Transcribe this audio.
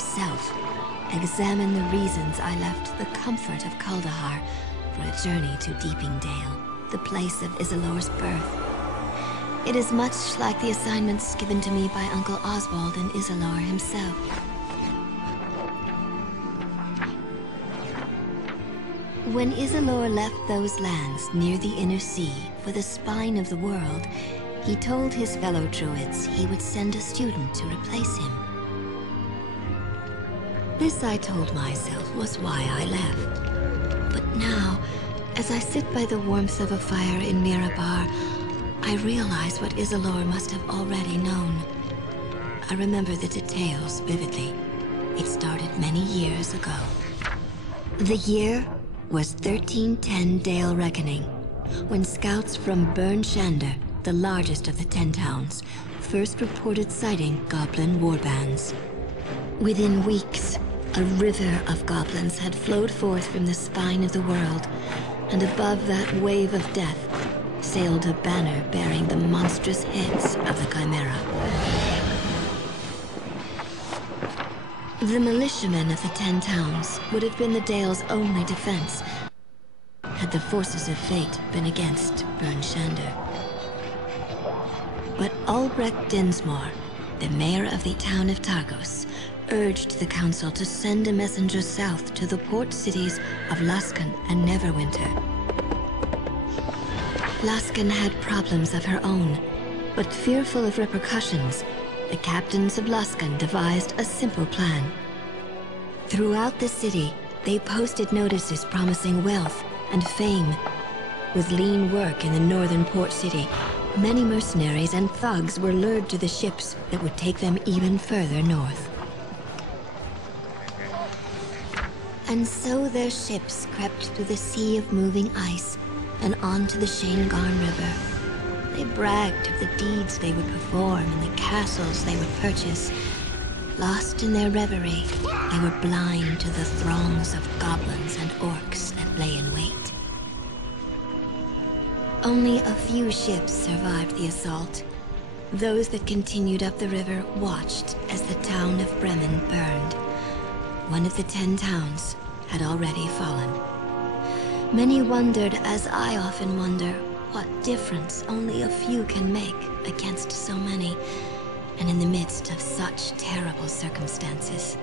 myself, examine the reasons I left the comfort of Kaldahar for a journey to Deeping Dale, the place of Isilor's birth. It is much like the assignments given to me by Uncle Oswald and Isilor himself. When Isilor left those lands near the Inner Sea for the spine of the world, he told his fellow druids he would send a student to replace him. This, I told myself, was why I left. But now, as I sit by the warmth of a fire in Mirabar, I realize what Isilor must have already known. I remember the details vividly. It started many years ago. The year was 1310 Dale Reckoning, when scouts from Burn Shander, the largest of the 10 towns, first reported sighting goblin warbands. Within weeks, a river of goblins had flowed forth from the spine of the world, and above that wave of death sailed a banner bearing the monstrous heads of the Chimera. The militiamen of the 10 towns would have been the Dale's only defense, had the forces of fate been against Burn Shander. But Albrecht Dinsmore, the mayor of the town of Targos, urged the council to send a messenger south to the port cities of Laskan and Neverwinter. Laskan had problems of her own, but fearful of repercussions, the captains of Laskan devised a simple plan. Throughout the city, they posted notices promising wealth and fame. With lean work in the northern port city, many mercenaries and thugs were lured to the ships that would take them even further north. And so their ships crept through the sea of moving ice and onto the Shanegarn River. They bragged of the deeds they would perform and the castles they would purchase. Lost in their reverie, they were blind to the throngs of goblins and orcs that lay in wait. Only a few ships survived the assault. Those that continued up the river watched as the town of Bremen burned. One of the 10 towns had already fallen. Many wondered, as I often wonder, what difference only a few can make against so many, and in the midst of such terrible circumstances.